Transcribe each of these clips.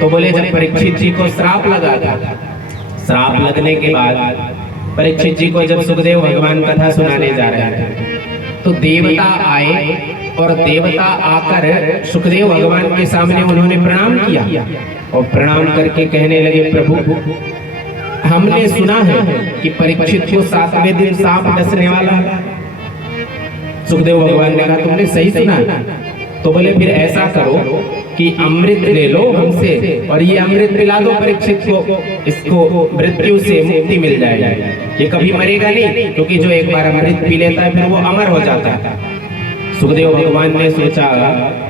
तो बोले जब परीक्षित जी को श्राप लगा था, श्राप लगने के बाद परीक्षित जी को जब सुखदेव भगवान कथा सुनाने जा रहे थे तो देवता आए और देवता आकर सुखदेव भगवान के सामने उन्होंने प्रणाम किया और प्रणाम करके कहने लगे, प्रभु हमने सुना है कि परीक्षित को 7वें दिन सांप डसने वाला है। सुखदेव भगवान ने कहा तुमने सही सुना। तो बोले फिर ऐसा करो कि अमृत ले लो हमसे और ये अमृत पिला दो परीक्षित को, इसको मृत्यु से मुक्ति मिल जाएगी, ये कभी मरेगा नहीं, क्योंकि जो एक बार अमृत पी लेता है फिर वो अमर हो जाता है। सुखदेव भगवान ने सोचा,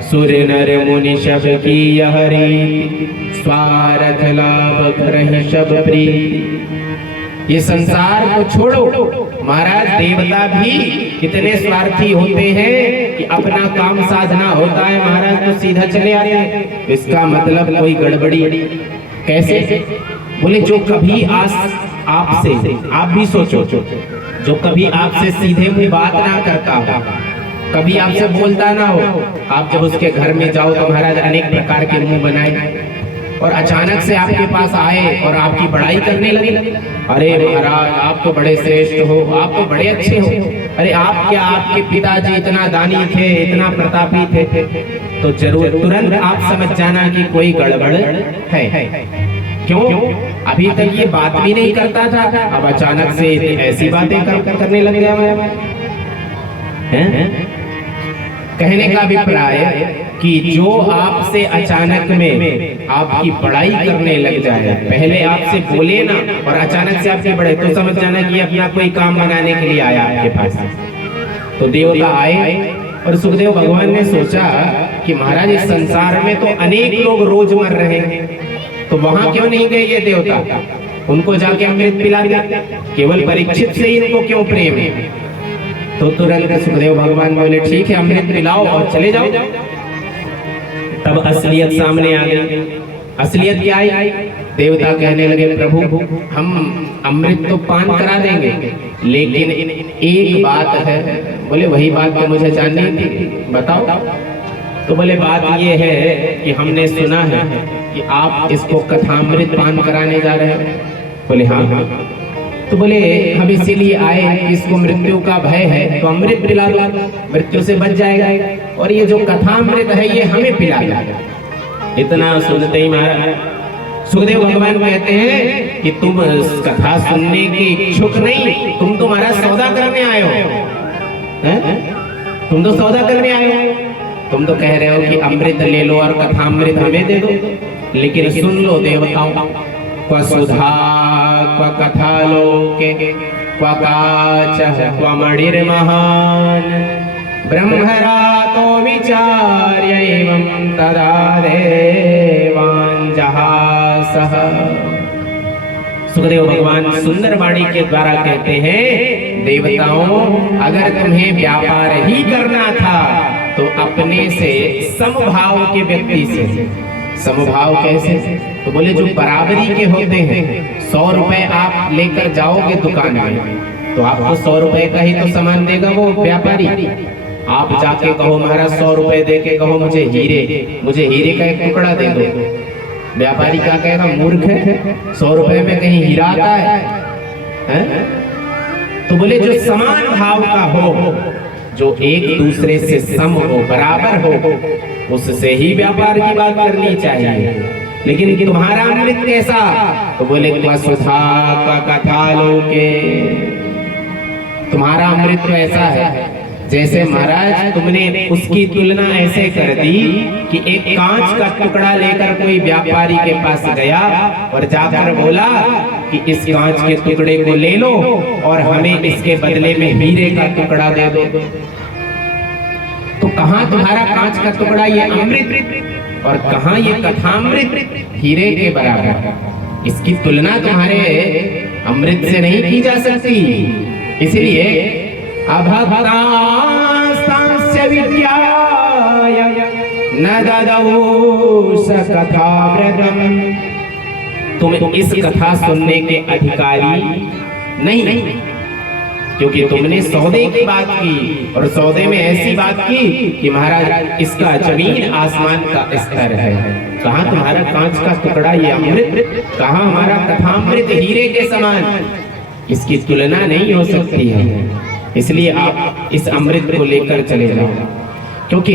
सूर्य नर मुनि शब की यह रीति, स्वार्थ लाभ करहि शब प्रीति। ये संसार को छोड़ो। महाराज देवता भी कितने स्वार्थी होते हैं कि अपना काम साधना होता है महाराज तो सीधा चले आते हैं, इसका मतलब कोई गड़बड़ी। कैसे? बोले जो कभी आपसे, आप भी सोचो, जो कभी आपसे सीधे मुंह बात ना करता हो, कभी आपसे बोलता ना हो, आप जब उसके घर में जाओ तो महाराज अनेक प्रकार के मुंह बनाए और अचानक से आपके पास आए और आपकी बड़ाई करने लगे, अरे महाराज आप तो बड़े श्रेष्ठ हो, आप तो बड़े अच्छे हो, अरे आप क्या, आपके पिताजी इतना दानी थे, इतना प्रतापी थे, तो जरूर तुरंत आप समझ जाना कि कोई गड़बड़ है। क्यों? अभी तक ये बात भी नहीं करता था, अब अचानक से ऐसी बातें करने लग गया है। कहने का अभिप्राय कि जो आपसे अचानक में आपकी बड़ाई करने लग जाए, पहले आपसे बोले ना और अचानक से आपके बड़े, तो समझ जाना कि अपना कोई काम बनाने के लिए आया आपके पास। तो देवता आए और सुखदेव भगवान ने सोचा कि महाराज इस संसार में तो अनेक लोग रोज मर रहे हैं, तो वहां क्यों नहीं गए ये देवता, उनको जाके अमृत पिला दे, केवल परीक्षित से ही इनको क्यों प्रेम है। तो तुरंत सुखदेव भगवान बोले ठीक है अमृत पिलाओ और चले जाओ। तब असलियत सामने आ गई। असलियत क्या आई? देवता कहने लगे, प्रभु हम अमृत तो पान करा देंगे, लेकिन एक बात है। बोले वही बात तो मुझे जाननी थी, बताओ। तो बोले बात ये है कि हमने सुना है कि आप इसको कथामृत पान कराने जा रहे हैं। बोले हाँ। तो बोले हम इसीलिए आए, इसको मृत्यु का भय है तो अमृत पिला दो, मृत्यु से बच जाएगा, और ये जो कथामृत है ये हमें पिला दो। इतना सुनते ही महाराज सुखदेव भगवान कहते हैं कि तुम कथा सुनने के इच्छुक नहीं, तुम तो महाराज सौदा करने आए हो, तुम तो सौदा करने आए हो। तुम तो कह रहे हो कि अमृत ले लो और कथामृत हमें दे दो, लेकिन सुन लो देवताओं, क्व सुधा क्व कथा लोके क्व काचः क्व मणिर्महान् ब्रह्मरातो विचार्य एवं तदा देवान् जहासः। सुखदेव भगवान सुंदर वाणी के द्वारा कहते हैं, देवताओं अगर तुम्हें व्यापार ही करना था तो अपने से समभाव के व्यक्ति से। समभाव कैसे? तो बोले जो बराबरी के होते हैं, 100 रुपए आप लेकर जाओगे दुकान में तो आपको 100 रुपए का ही तो सामान देगा वो व्यापारी। आप जाके कहो महाराज 100 रुपए दे के कहो मुझे हीरे का एक टुकड़ा दे दो, व्यापारी क्या कहेगा, मूर्ख है, 100 रुपए में कहीं हीरा आता है? तो बोले जो समान भाव का हो, जो एक दूसरे से सम हो, बराबर हो, उससे ही व्यापार की बात करनी चाहिए। लेकिन तुम्हारा अमृत कैसा? तो बोले सुधा का कथा लोके, तुम्हारा अमृत तो ऐसा है जैसे महाराज तुमने उसकी तुलना ऐसे कर दी कि एक कांच का टुकड़ा लेकर कोई व्यापारी के पास गया और जाकर बोला कि इस कांच के टुकड़े को ले लो और हमें इसके बदले में हीरे का टुकड़ा दे दो। तो कहाँ तुम्हारा कांच का टुकड़ा ये अमृत और कहाँ ये कथामृत हीरे के बराबर। इसकी तुलना तुम्हारे अमृत से नहीं की जा सकती। इसलिए अभक्तांस्य विद्याय न ददौ स कथामृतम्, तुम इस कथा सुनने के अधिकारी नहीं। क्योंकि तुमने सौदे की बात की और सौदे में ऐसी बात की कि महाराज इसका जमीन आसमान का स्तर है। कहाँ तुम्हारा कांच का टुकड़ा ये अमृत, कहाँ हमारा कथामृत हीरे के समान, इसकी तुलना नहीं हो सकती है। इसलिए आप इस अमृत को लेकर चले जाओ, क्योंकि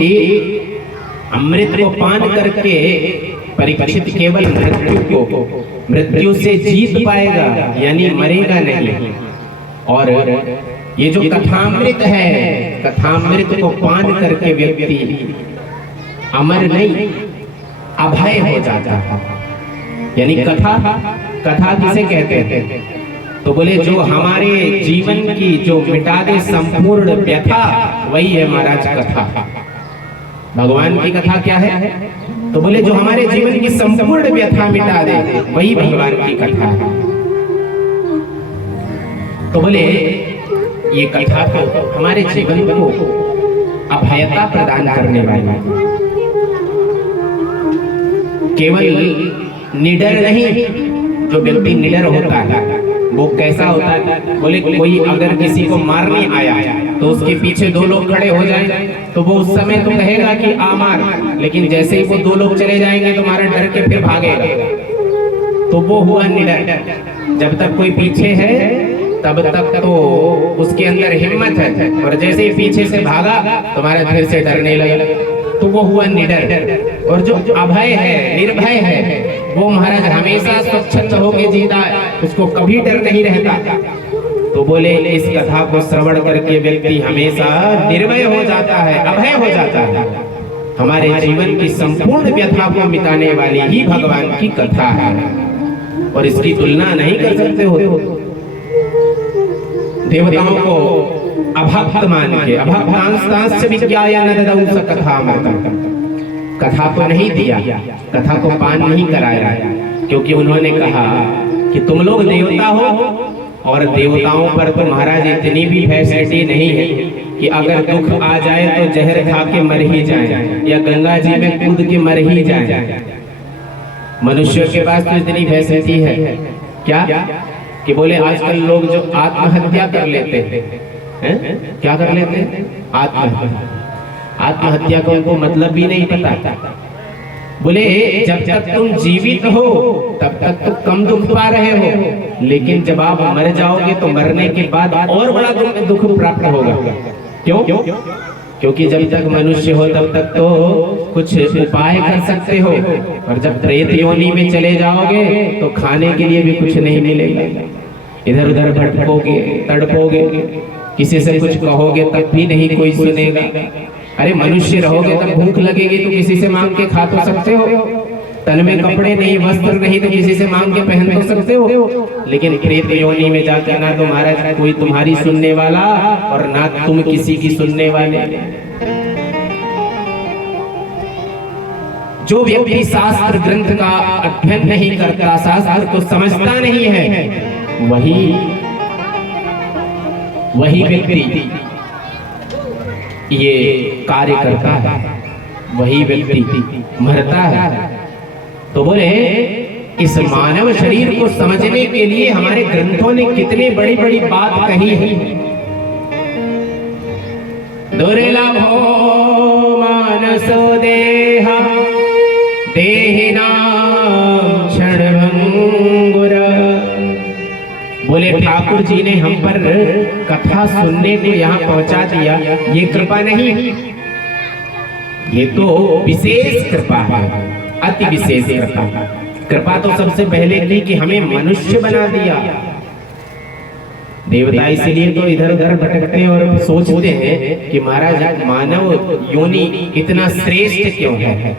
अमृत को पान करके परीक्षित केवल मृत्यु से जीत पाएगा, यानी मरेगा नहीं। और ये जो कथामृत है, कथामृत को पान करके व्यक्ति अमर नहीं अभय हो जाता है। यानी कथा किसे कहते हैं? तो बोले जो हमारे जीवन की जो मिटा दे संपूर्ण व्यथा, वही है महाराज कथा। भगवान की कथा क्या है? तो बोले जो हमारे जीवन की संपूर्ण व्यथा मिटा दे, वही भगवान की कथा है। तो बोले ये कथा तो हमारे जीवन को अभयता प्रदान करने वाली, केवल निडर नहीं। जो व्यक्ति निडर होता है वो कैसा होता है? बोले कोई अगर किसी को मारने आया तो उसके पीछे दो लोग खड़े हो जाएं तो वो उस समय तो कहेगा कि आ मार, लेकिन जैसे ही वो दो लोग चले जाएंगे तो मारा डर के फिर भागेगा। तो वो हुआ निडर। जब तक कोई पीछे है तब तक तो उसके अंदर हिम्मत है, और जैसे ही पीछे से भागा तुम्हारे फिर से डरने लगा, तो वो हुआ निडर। और जो अभय है, निर्भय है, वो महाराज हमेशा स्वच्छंद होके जीता है, उसको कभी डर नहीं रहता। तो बोले इस कथा को श्रवण करके व्यक्ति हमेशा निर्भय हो जाता है, अभय हो जाता है। हमारे जीवन की संपूर्ण व्यथा को मिटाने वाली ही भगवान की कथा है, और इसकी तुलना नहीं कर सकते हो। देवताओं को अभक्त मान के, अभक्तांस्तांश्च विज्ञाय न ददौ स कथामृतम्, कथा को नहीं दिया, कथा को पान नहीं कराया, क्योंकि उन्होंने कहा कि तुम लोग देवता हो और देवताओं पर तो महाराज इतनी भी फैसिलिटी नहीं है कि अगर दुख आ जाए तो जहर खा के मर ही जाए या गंगा जी में कूद के मर ही जाए। मनुष्यों के पास तो इतनी फैसिलिटी है क्या कि बोले आजकल लोग जो आत्महत्या कर लेते हैं, क्या कर लेते हैं? आत्महत्या का उनको मतलब भी नहीं पता। बोले जब तक तुम जीवित हो तब तक तो कम दुख पा रहे हो, लेकिन जब आप मर जाओगे तो मरने के बाद और बड़ा दुख प्राप्त होगा। क्यों? क्योंकि जब तक मनुष्य हो तब तक तो कुछ उपाय कर सकते हो, और जब प्रेत योनि में चले जाओगे तो खाने के लिए भी कुछ नहीं मिलेगा। इधर उधर भटकोगे, तड़पोगे, किसी से कुछ कहोगे तब भी नहीं कोई सुनेगा। अरे मनुष्य रहोगे तब भूख लगेगी तो किसी से मांग के खा तो सकते हो, तन में कपड़े नहीं, वस्त्र नहीं तो किसी से मांग के पहन तो सकते हो। लेकिन प्रेत योनि में जाकर ना तो महाराज कोई तुम्हारी सुनने वाला और ना तुम किसी की सुनने वाले। जो व्यक्ति शास्त्र ग्रंथ का अध्ययन नहीं करता, शास्त्र को समझता नहीं है, वही व्यक्ति ये कार्य करता है, वही व्यक्ति मरता है। तो बोले इस मानव शरीर को समझने के लिए हमारे ग्रंथों ने कितनी बड़ी बड़ी बात कही है। दुर्लभो मानसो देह देहिनां क्षणभंगुर। बोले ठाकुर जी ने हम पर कथा सुनने को यहाँ पहुंचा दिया, ये कृपा नहीं, ये तो विशेष कृपा है, अति विशेष कृपा। कृपा तो सबसे पहले की कि हमें मनुष्य बना दिया। देवता इसलिए तो इधर उधर भटकते हैं और सोचते हैं कि महाराज मानव योनि इतना श्रेष्ठ क्यों है।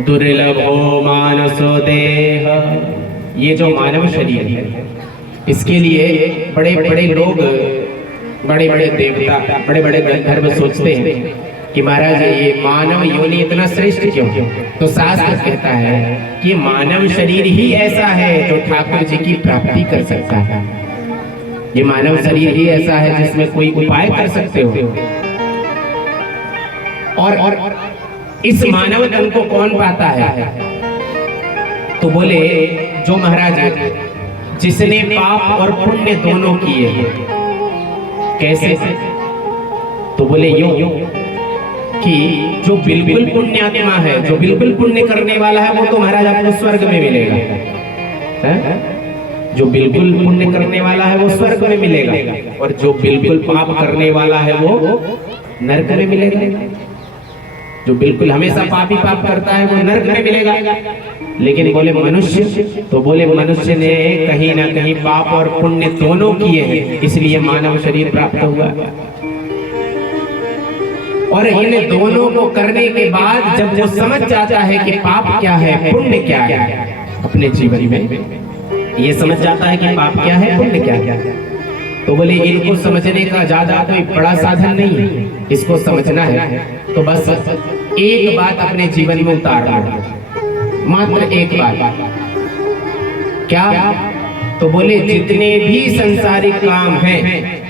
दुर्लभो मानसो देह, ये जो मानव शरीर है इसके लिए बड़े बड़े लोग, बड़े बड़े देवता, बड़े बड़े गंधर्व सोचते हैं कि महाराज ये मानव योनि इतना श्रेष्ठ क्यों। तो शास्त्र कहता है कि मानव शरीर ही ऐसा है जो ठाकुर जी की प्राप्ति कर सकता है। ये मानव शरीर ही ऐसा है जिसमें कोई उपाय कर सकते हो। और इस मानव तन को कौन पाता है? तो बोले जो महाराज जिसने पाप और पुण्य दोनों किए, कैसे? तो बोले यूं कि जो बिल्कुल पुण्यात्मा है, जो बिल्कुल पुण्य करने वाला है, वो तो महाराज आपको स्वर्ग में मिलेगा, है? जो बिल्कुल पुण्य करने वाला है वो स्वर्ग में मिलेगा, और जो बिल्कुल पाप करने वाला है वो नरक में मिलेगा। जो बिल्कुल हमेशा पाप ही पाप करता है वो नरक में मिलेगा। लेकिन बोले मनुष्य, तो बोले मनुष्य ने कहीं ना कहीं पाप और पुण्य दोनों किए हैं, इसलिए मानव शरीर प्राप्त हुआ। और इन दोनों को करने के बाद जब वो समझ जाता है कि पाप क्या है, पुण्य क्या है, अपने जीवन में ये समझ जाता है कि पाप क्या है, पुण्य क्या है, तो बोले इनको समझने का ज्यादा कोई बड़ा साधन नहीं है, इसको समझना है तो बस एक बात अपने जीवन में उतारना, मात्र एक बात। क्या? तो बोले जितने भी संसारिक काम हैं,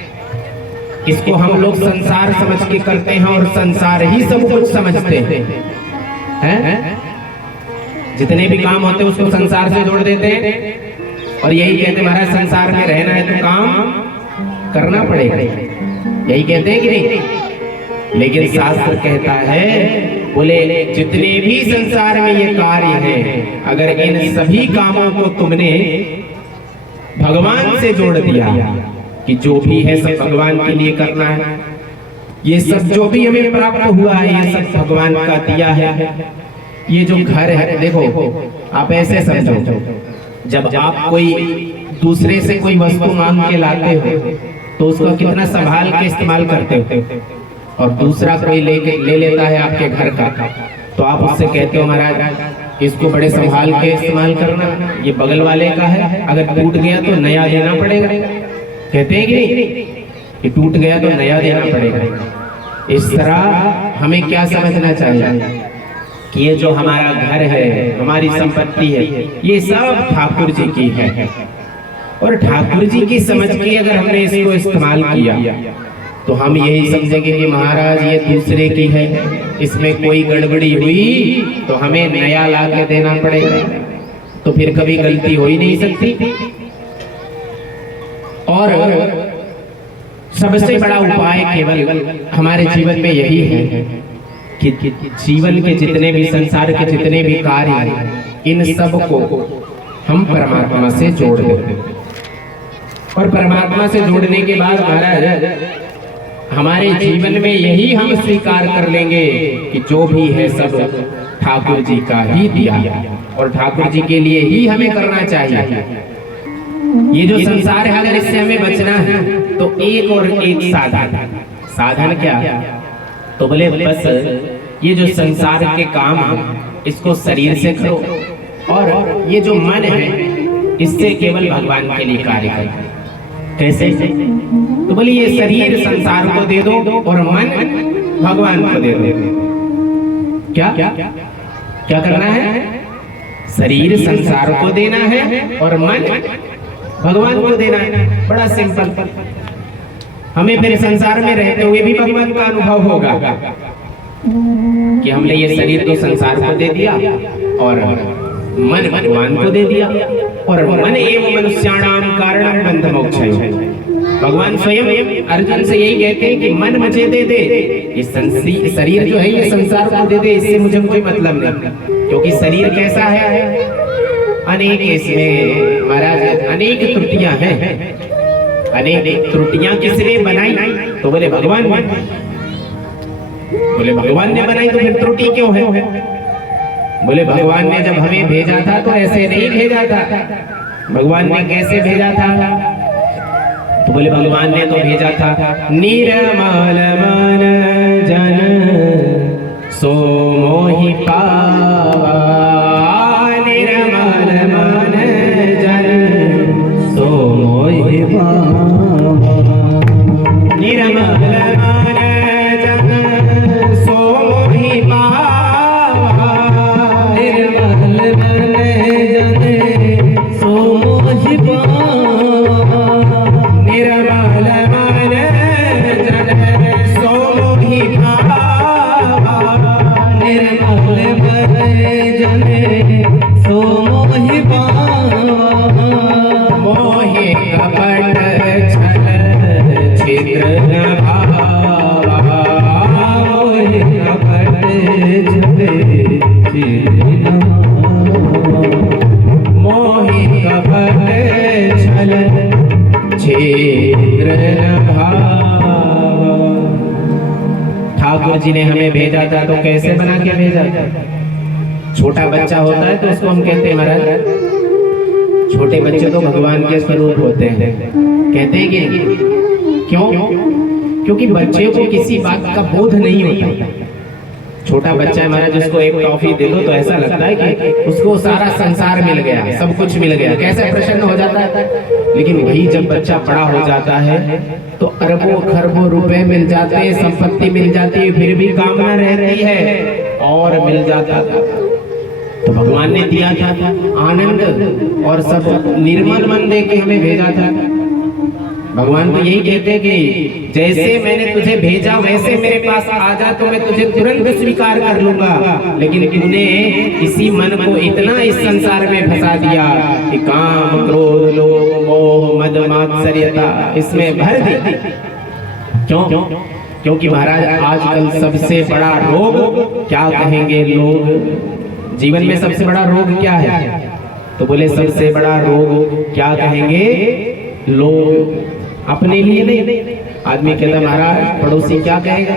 इसको हम लोग संसार समझ के करते हैं और संसार ही सब कुछ समझते हैं। जितने भी काम होते हैं उसको संसार से जोड़ देते हैं और यही कहते हैं महाराज संसार में रहना है तो काम करना पड़ेगा, यही कहते हैं कि नहीं? लेकिन शास्त्र कहता है, बोले जितने भी संसार में ये कार्य हैं, अगर इन सभी कामों को तुमने भगवान से जोड़ दिया कि जो भी है सब भगवान के लिए करना है, ये सब जो भी हमें प्राप्त हुआ है ये सब भगवान का दिया है। ये जो घर है, देखो आप ऐसे समझो, जब आप कोई दूसरे से कोई वस्तु मांग के लाते हो तो उसको कितना संभाल के इस्तेमाल करते हो, और दूसरा कोई ले लेता है आपके घर का, तो आप उससे कहते हो महाराज इसको बड़े संभाल के इस्तेमाल करना, ये बगल वाले का है, अगर टूट गया तो नया देना पड़ेगा। कहते हैं कि नहीं कि टूट गया तो नया देना पड़ेगा। इस तरह हमें क्या समझना चाहिए कि ये जो हमारा घर है, हमारी संपत्ति है, ये सब ठाकुर जी की है, और ठाकुर जी की समझ के अगर हमने इसको इस्तेमाल किया तो हम यही समझेंगे कि महाराज ये दूसरे की है, इसमें कोई गड़बड़ी हुई तो हमें नया ला के देना पड़ेगा, तो फिर कभी गलती हो ही नहीं सकती। और सबसे बड़ा उपाय केवल हमारे जीवन में यही है कि जीवन के जितने भी संसार के जितने भी कार्य हैं, इन सब को हम परमात्मा से जोड़ देते हैं, और परमात्मा से जोड़ने के बाद महाराज हमारे जीवन में यही हम स्वीकार कर लेंगे कि जो भी है सब ठाकुर जी का ही दिया, और ठाकुर जी के लिए ही हमें करना चाहिए। ये जो संसार है, अगर इससे हमें बचना है तो एक और एक साधन क्या? तो बोले बस ये जो संसार के काम है इसको शरीर से करो, और ये जो मन है इससे केवल भगवान के लिए कार्य करो। कैसे? तो बोले ये शरीर संसार को दे दो और मन भगवान को दे दो। क्या क्या करना है? शरीर संसार को देना है और मन भगवान को देना है। बड़ा सिंपल। हमें फिर संसार में रहते हुए भी भगवान का अनुभव होगा कि हमने ये शरीर तो संसार को दे दिया और मन भगवान को दे दिया, और मन एवं मनुष्याणाम कारणम बंध मोक्षय। भगवान स्वयं अर्जुन से यही कहते हैं कि मन मुझे दे दे, ये शरीर जो है ये संसार को दे दे, इससे मुझे कोई मतलब नहीं, क्योंकि शरीर कैसा है, अनेक इसमें महाराज अनेक त्रुटियां हैं। अनेक त्रुटियां किसने बनाई? तो बोले भगवान ने। बोले भगवान ने बनाई तो फिर त्रुटि क्यों है? बोले भगवान ने जब हमें भेजा था तो ऐसे नहीं भेजा था। भगवान ने कैसे भेजा था? तो बोले भगवान ने तो भेजा था निर्मल मन जन सो मोहि पावा, निर्मल मन जन सो मोहि पावा, निर्मल मन जन सो मोहि पावा, निर्मल मन जन सो मोहि पावा, निर्मल मन जन सो मोहि पावा, निर्मल मन जन सो मोहि पावा। मोहे कपट छल छिद्र जी ने हमें भेजा था तो कैसे बना के भेजा था? छोटा बच्चा होता है तो उसको हम कहते हैं महाराज छोटे बच्चे तो भगवान के स्वरूप होते हैं, कहते हैं कि क्यों? क्योंकि बच्चे को किसी बात का बोध नहीं होता। छोटा बच्चा है महाराज, उसको एक टॉफी दे दो तो ऐसा लगता है कि उसको सारा संसार मिल गया, सब कुछ मिल गया, कैसे प्रसन्न हो जाता है। लेकिन वही जब बच्चा बड़ा हो जाता है तो अरबों खरबों रुपए मिल जाते हैं, संपत्ति मिल जाती है, फिर भी कामना रहती है और मिल जाता था। तो भगवान ने दिया था आनंद और सब निर्मल मन दे के हमें भेजा था। भगवान तो यही कहते कि जैसे मैंने तुझे भेजा वैसे मेरे पास आ जा तो मैं तुझे तुरंत स्वीकार कर लूंगा। लेकिन तूने इसी मन को इतना इस संसार में फंसा दिया कि काम क्रोध लोभ मोह मद मात्सर्यता इसमें भर दी। क्यों? क्योंकि महाराज आजकल सबसे बड़ा रोग क्या कहेंगे लोग? जीवन में सबसे बड़ा रोग क्या है? तो बोले सबसे बड़ा रोग क्या कहेंगे लोग? अपने लिए नहीं, आदमी कहता महाराज पड़ोसी क्या कहेगा,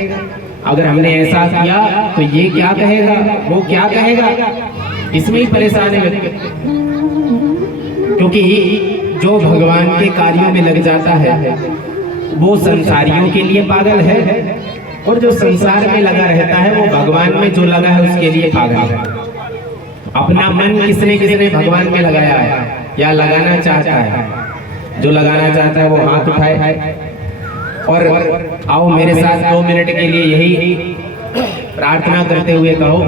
अगर हमने ऐसा किया तो ये क्या कहेगा, वो क्या कहेगा, इसमें ही परेशान है व्यक्ति। क्योंकि जो भगवान के कार्यों में लग जाता है वो संसारियों के लिए पागल है, और जो संसार में लगा रहता है वो भगवान में जो लगा है उसके लिए पागल है। अपना मन किसने किसने भगवान में लगाया है या लगाना चाहता है? जो लगाना चाहता है वो हाथ उठाए और आओ मेरे साथ 2 मिनट के लिए यही प्रार्थना करते हुए कहो,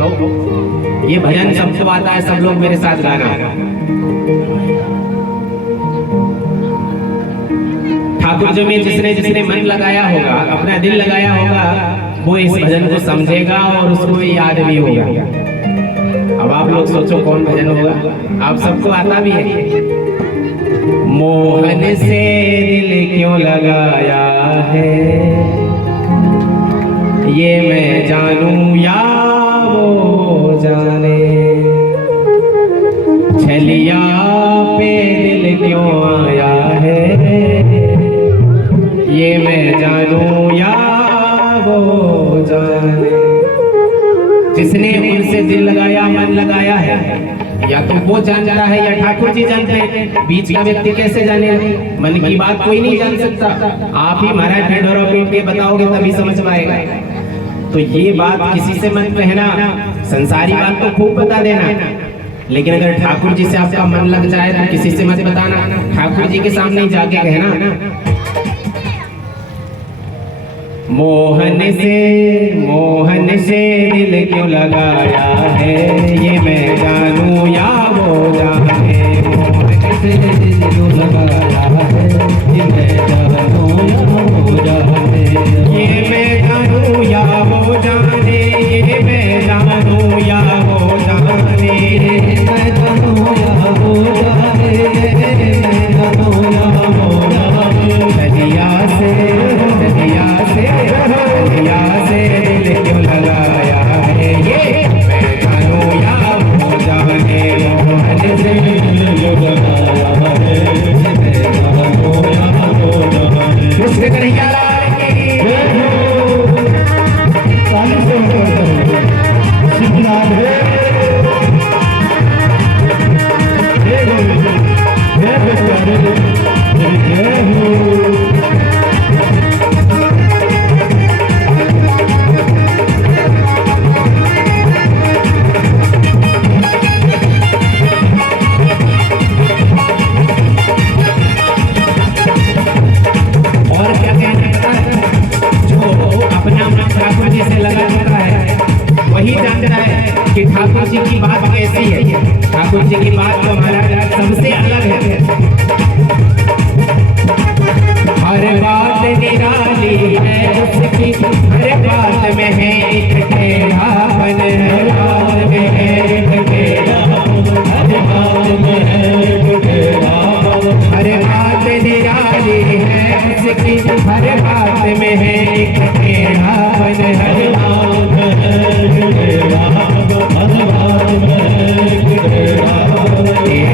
ये भजन सबको आता है, सब लोग मेरे साथ गाना। ठाकुर जी में जिसने जिसने मन लगाया होगा, अपना दिल लगाया होगा, वो इस भजन को समझेगा और उसको याद भी होगा। अब आप लोग सोचो कौन भजन होगा? आप सबको आता भी है। मोहन से दिल क्यों लगाया है, ये मैं जानूं या वो जाने, छलिया पे दिल क्यों आया है, ये मैं जानूं या वो जाने। जिसने उनसे दिल लगाया मन लगाया है, या तो वो जान रहा है या ठाकुर जी जानते हैं। बीच का व्यक्ति कैसे जाने? मन की बात कोई नहीं जान सकता, आप ही महाराज ढिंढोरा पीट के बताओगे तभी समझ पाएगा। तो ये बात किसी से मत कहना, संसारी बात तो खूब बता देना, लेकिन अगर ठाकुर जी से आपका मन लग जाए तो किसी से मत बताना, ठाकुर जी के सामने ही जाके कहना, मोहन से दिल क्यों लगाया है, ये मैं जानूं या वो जाने, मोहन से दिल क्यों लगाया है, ये मैं जानूं या वो जाने, ये मैं जानूं या वो जाने, ये मैं जानूं या वो जाने, मैं जानूं या वो जाने, मैं जानूं या वो जाने, नदिया से दिल क्यों लगाया है, ये मैं जानूं या वो जाने, मोहन से दिल क्यों लगाया है, मैं जानूं या वो जाने। कृष्ण कन्हैया लाल की कि ठाकुर जी की बात कैसी है। ठाकुर जी की बात तो महाराज सबसे अलग है। हर बात निराली है उसकी, हर बात में है एक टेढ़ापन, हर बात में है एक टेढ़ापन, हर बात में है एक टेढ़ापन, हर बात निराली है उसकी, हर बात में है एक टेढ़ापन, हर बात में है एक टेढ़ापन, हर बात में है एक टेढ़ापन।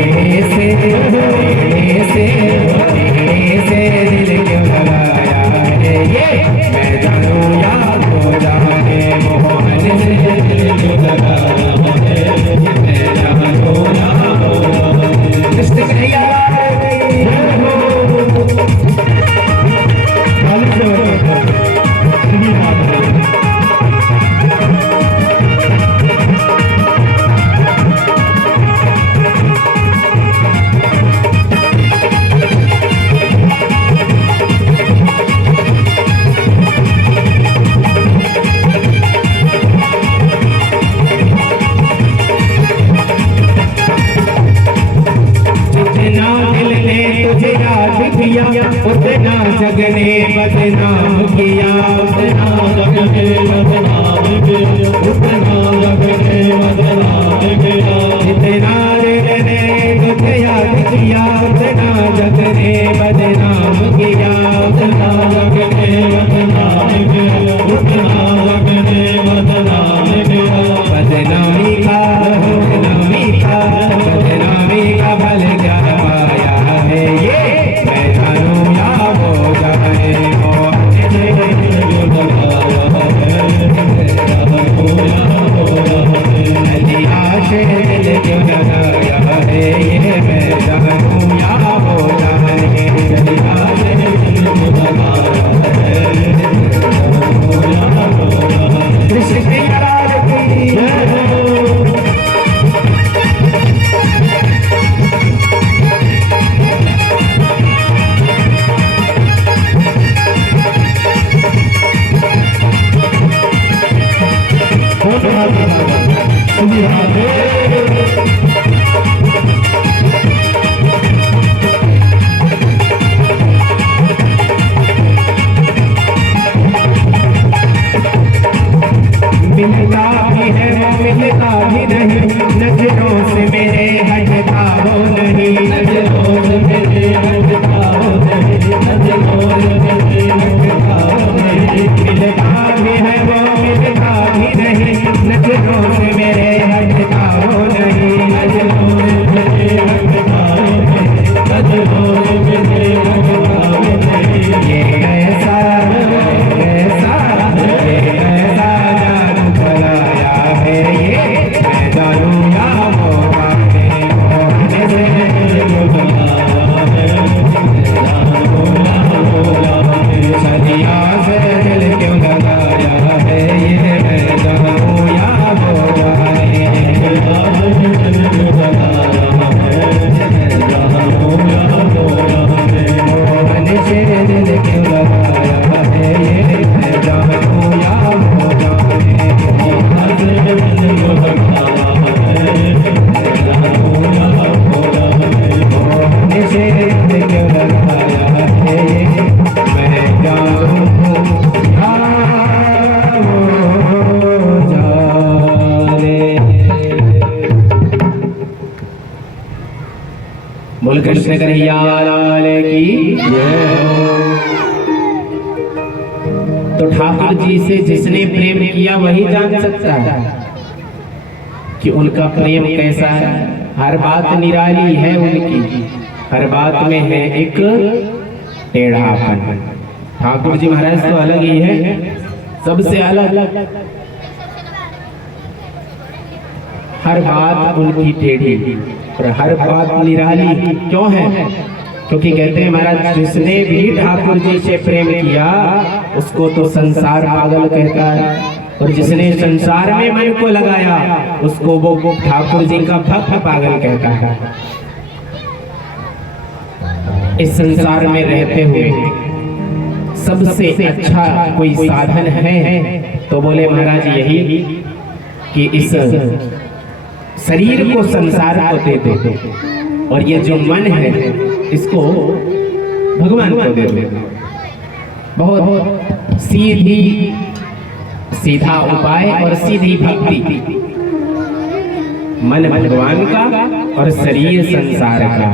जगने बदनाम किया, उतना जगने बदनाम किया, उतना जगने बदनाम किया। जितना जगने तुझे याद किया, उतना जगने बदनाम किया, उतना जगने बदनाम किया, उतना जगने बदनाम किया। बदनामी का भल क्या पाया है, ये मैं जानूं या हो जाए, दिल क्यों लगाया है, ये मैं जानूं या हो जाए, कृष्ण महाराज की जय हो। मिलता भी है वो मिलता भी नहीं, नजरों से मेरे हटता हो नहीं, नजरों से मेरे हटता हो नहीं, नजरों से मेरे हटता हो नहीं। मिलता भी है वो मिलता भी नहीं, नजरों से मेरे हटता हो नहीं, नजरों से मेरे हटता हो नहीं, नजरों से मेरे हटता हो नहीं। ये कैसा जादू चलाया है, ये मैं जानूं या हो जाए, सदिया से दिल क्यों लगाया है, ये मैं जानूं या हो जाए, मोहन से दिल क्यों लगाया है, ये मैं जानूं या हो जाए, मोहन से दिल क्यों लगाया है, मैं जानूं या हो जाए। बोल कृष्ण कन्हैया लाल की जय हो। तो ठाकुर जी से जिसने प्रेम किया वही जान सकता है कि उनका प्रेम कैसा है। हर बात निराली है उनकी, हर बात में है एक टेढ़ापन। ठाकुर जी महाराज तो अलग ही है, सबसे अलग। हर बात उनकी टेढ़ी और हर बात निराली क्यों है? क्योंकि कहते हैं महाराज जिसने भी ठाकुर जी से प्रेम किया उसको तो संसार पागल कहता है, और जिसने संसार में मन को लगाया उसको वो ठाकुर जी का भक्त पागल कहता है। इस संसार में रहते हुए सबसे अच्छा कोई साधन है तो बोले महाराज यही कि इस शरीर को संसार को दे दो, और ये जो मन है इसको भगवान को दे दो। बहुत सीधा उपाय और सीधी भक्ति। मन भगवान का और शरीर संसार का।